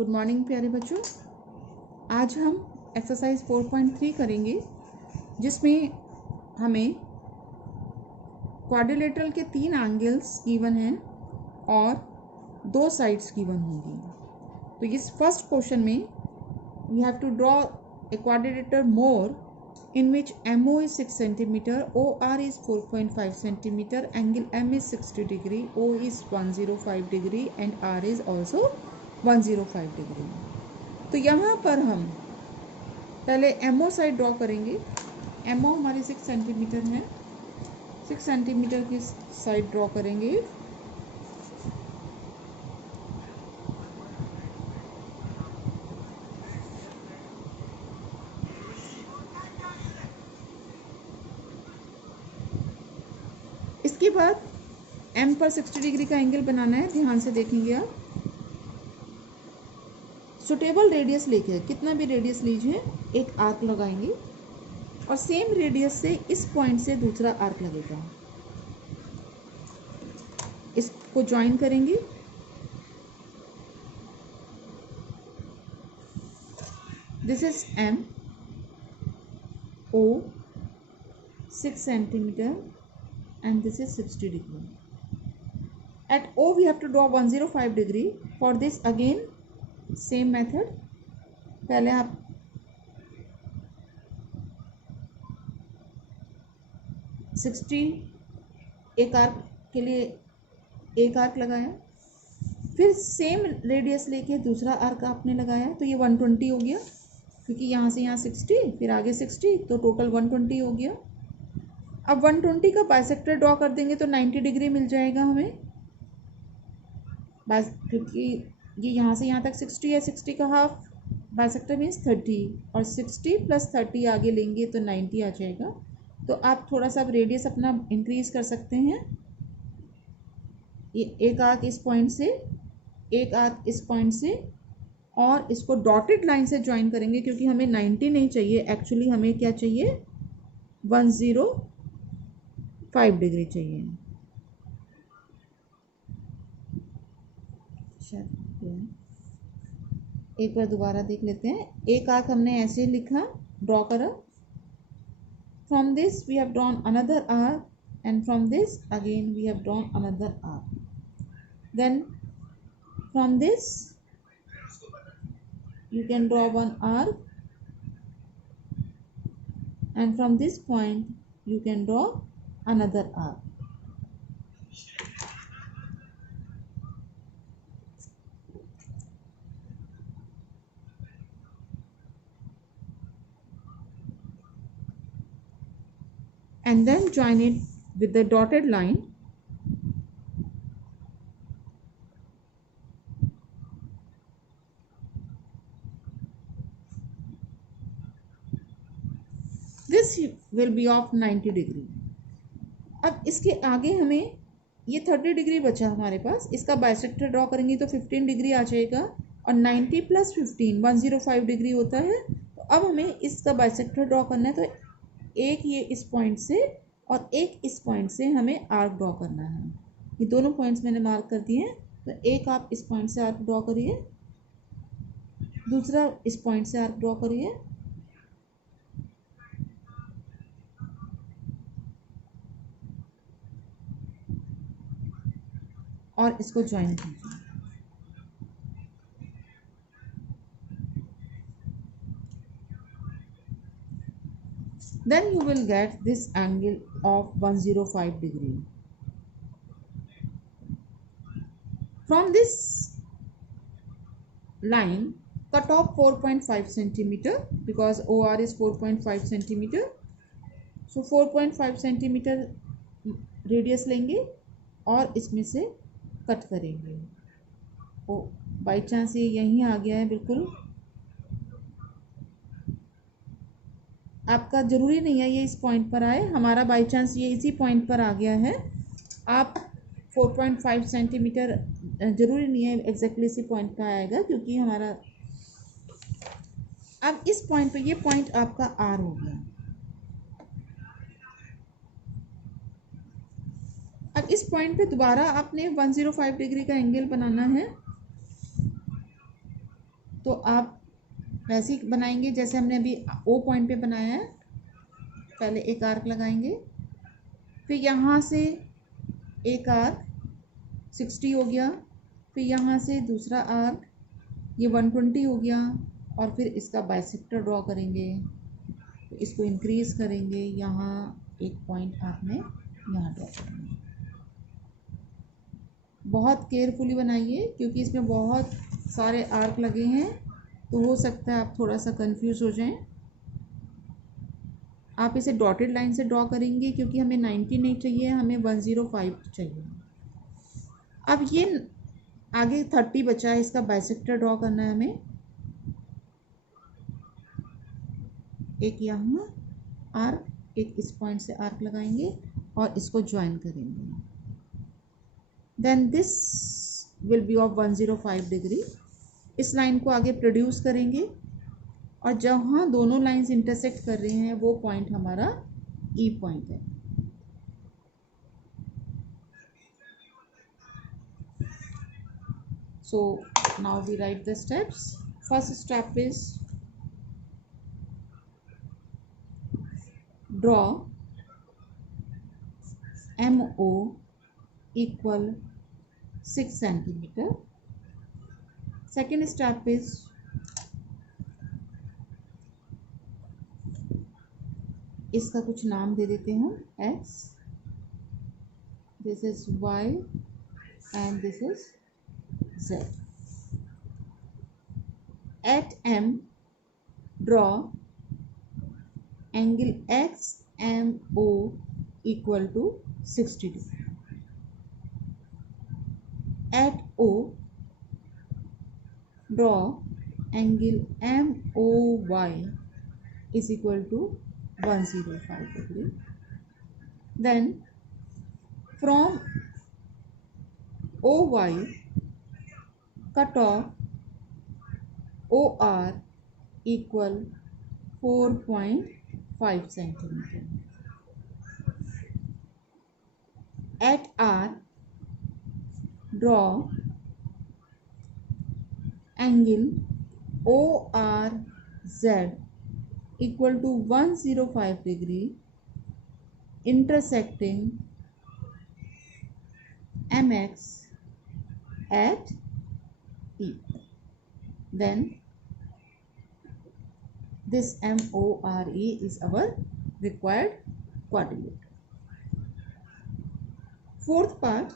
Good morning प्यारे बच्चों। आज हम एक्सरसाइज 4.3 करेंगे जिसमें हमें क्वाड्रिलेटरल के 3 एंगल्स गिवन हैं और 2 साइड्स गिवन होंगी। तो इस फर्स्ट क्वेश्चन में we have to draw a quadrilateral more in which MO is 6 cm, OR is 4.5 cm, angle M is 60 degree, O is 105 degree and R is also 105 degree। तो यहाँ पर हम पहले MO side draw करेंगे। MO हमारी 6 centimetre है, 6 centimetre की side draw करेंगे। इसके बाद M पर 60 डिग्री का एंगल बनाना है। ध्यान से देखेंगे आप। सुटेबल रेडियस लेके कितना भी रेडियस लीजिए, एक आर्क लगाएंगे और सेम रेडियस से इस पॉइंट से दूसरा आर्क लगेगा। इसको ज्वाइन करेंगे। This is M, O 6 centimetre and this is 60 degree. At O we have to draw 105 degree. For this again same method. पहले आप एक आर्क के लिए एक आर्क लगाया, फिर सेम रेडियस लेके दूसरा आर्क आपने लगाया, तो ये 120 हो गया क्योंकि यहाँ से यहाँ 60 फिर आगे 60, तो टोटल 120 हो गया। अब 120 का बाइसेक्टर ड्रॉ कर देंगे तो 90 डिग्री मिल जाएगा हमें, क्योंकि ये यहाँ से यहाँ तक 60 है। 60 का हाफ बाइसेक्टर मीन्स 30 और 60 + 30 आगे लेंगे तो 90 आ जाएगा। तो आप थोड़ा सा रेडियस अपना इंक्रीज कर सकते हैं। ये एक आर्क इस पॉइंट से, एक आर्क इस पॉइंट से, और इसको डॉटेड लाइन से ज्वाइन करेंगे क्योंकि हमें 90 नहीं चाहिए, एक्चुअली हमें क्या चाहिए 105 डिग्री चाहिए। एक बार दोबारा देख लेते हैं। एक आर्क हमने ऐसे लिखा, ड्रॉ करा। From this we have drawn another arc and from this again we have drawn another arc. Then from this you can draw one arc and from this point you can draw another arc। and then join it with the dotted line। This will be of 90 degree. अब इसके आगे हमें ये 30 degree बचा हमारे पास, इसका bisector draw करेंगे तो 15 डिग्री आ जाएगा और 90 + 15 105 डिग्री होता है। तो अब हमें इसका बाइसेक्टर ड्रॉ करना है, तो एक ये इस पॉइंट से और एक इस पॉइंट से हमें आर्क ड्रॉ करना है। ये दोनों पॉइंट्स मैंने मार्क कर दिए हैं। तो एक आप इस पॉइंट से आर्क ड्रॉ करिए, दूसरा इस पॉइंट से आर्क ड्रॉ करिए, और इसको ज्वाइन कीजिए। Then you will get this angle of 105 degree। From this line cut off 4.5 centimeter because OR is 4.5 centimeter। So 4.5 centimeter radius लेंगे और इसमें से कट करेंगे। ओ बाई चांस ये यहीं आ गया है, बिल्कुल आपका ज़रूरी नहीं है ये इस पॉइंट पर आए, हमारा बाई चांस ये इसी पॉइंट पर आ गया है। आप 4.5 सेंटीमीटर ज़रूरी नहीं है एग्जैक्टली इसी पॉइंट पर आएगा क्योंकि हमारा अब इस पॉइंट पे ये पॉइंट आपका आर हो गया। अब इस पॉइंट पे दोबारा आपने 105 डिग्री का एंगल बनाना है। तो आप वैसे ही बनाएंगे जैसे हमने अभी ओ पॉइंट पे बनाया है। पहले एक आर्क लगाएंगे, फिर यहाँ से एक आर्क 60 हो गया, फिर यहाँ से दूसरा आर्क ये 120 हो गया, और फिर इसका बाइसेक्टर ड्रॉ करेंगे। तो इसको इंक्रीज करेंगे, यहाँ एक पॉइंट आपने यहाँ ड्रॉ करेंगे। बहुत केयरफुली बनाइए क्योंकि इसमें बहुत सारे आर्क लगे हैं, तो हो सकता है आप थोड़ा सा कंफ्यूज हो जाएं। आप इसे डॉटेड लाइन से ड्रॉ करेंगे क्योंकि हमें 90 नहीं चाहिए, हमें 105 चाहिए। अब ये आगे 30 बचा है, इसका बाइसेक्टर ड्रॉ करना है हमें। एक यहाँ आर्क, एक इस पॉइंट से आर्क लगाएंगे और इसको ज्वाइन करेंगे। Then this will be of 105 degree. इस लाइन को आगे प्रोड्यूस करेंगे और जहाँ दोनों लाइंस इंटरसेक्ट कर रहे हैं वो पॉइंट हमारा ई पॉइंट है। So now we write the steps. First step is draw MO equal 6 centimeter. Second step is इसका कुछ नाम दे देते हैं, X, this is Y and this is Z. At M, draw angle XMO equal to 60 degree. At O, draw angle MOY is equal to 105 degree. Then from OY, cut off OR equal 4.5 centimeter. At R, draw angle ORZ equal to 105 degree intersecting MX at E. Then this MORE is our required quadrilateral. Fourth part,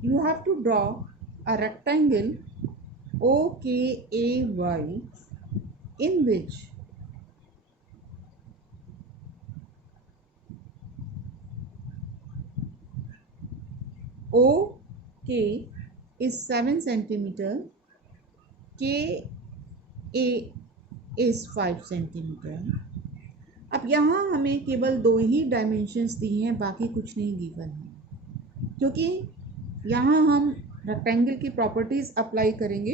you have to draw a rectangle OKAY in which OK is 7 centimeter, KA is 5 centimeter. अब यहाँ हमें केवल 2 ही dimensions दिए हैं, बाकी कुछ नहीं given है, क्योंकि यहाँ हम रेक्टेंगल की प्रॉपर्टीज़ अप्लाई करेंगे।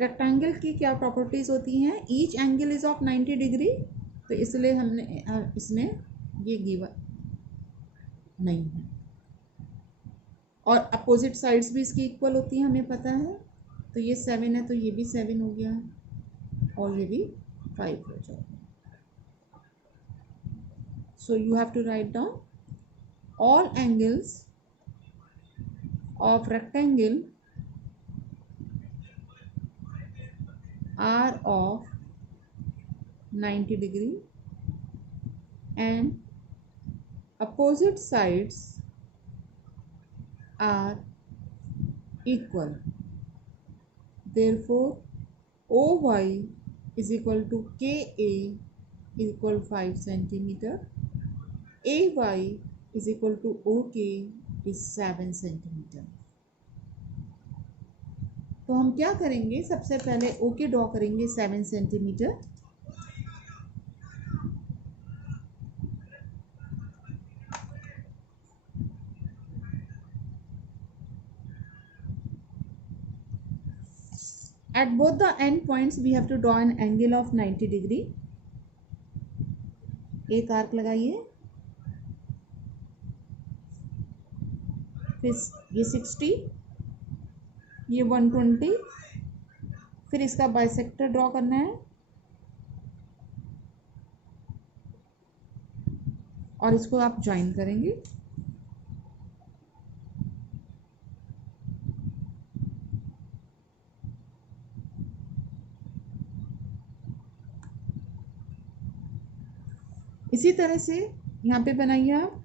रेक्टेंगल की क्या प्रॉपर्टीज़ होती हैं? Each angle is of 90 degree, तो इसलिए हमने इसमें ये गिवन नहीं है। और अपोजिट साइड्स भी इसकी इक्वल होती हैं, हमें पता है। तो ये 7 है तो ये भी 7 हो गया और ये भी 5 हो जाएगा। So you have to write down all angles of rectangle are of 90 degree and opposite sides are equal. Therefore, OY is equal to KA is equal 5 centimeter. AY is equal to OK is 7 centimeter. तो हम क्या करेंगे, सबसे पहले OK draw करेंगे 7 centimetre. At both the end points we have to draw an angle of 90 degree. एक arc लगाइए, फिर ये 60, ये 120, फिर इसका बाइसेक्टर ड्रॉ करना है और इसको आप ज्वाइन करेंगे। इसी तरह से यहाँ पे बनाइए आप।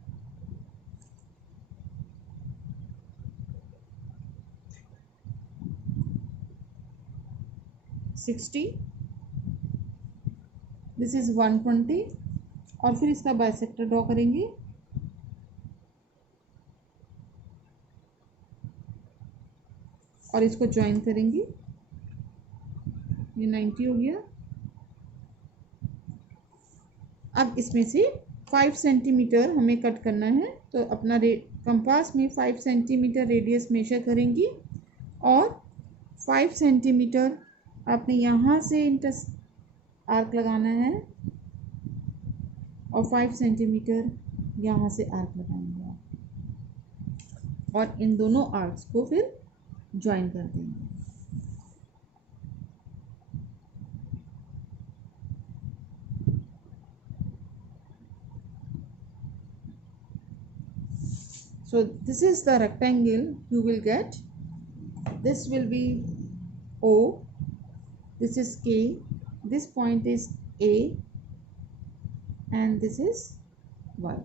दिस इज 120 और फिर इसका बाइसेक्टर ड्रॉ करेंगे और इसको ज्वाइन करेंगे। ये 90 हो गया। अब इसमें से 5 सेंटीमीटर हमें कट करना है, तो अपना कंपास में 5 सेंटीमीटर रेडियस मेजर करेंगी और 5 सेंटीमीटर आपने यहाँ से आर्क लगाना है और 5 सेंटीमीटर यहाँ से आर्क लगाएंगे आप और इन दोनों आर्क्स को फिर ज्वाइन कर देंगे। So this is the rectangle you will get. This will be O, this is K, this point is A and this is Y.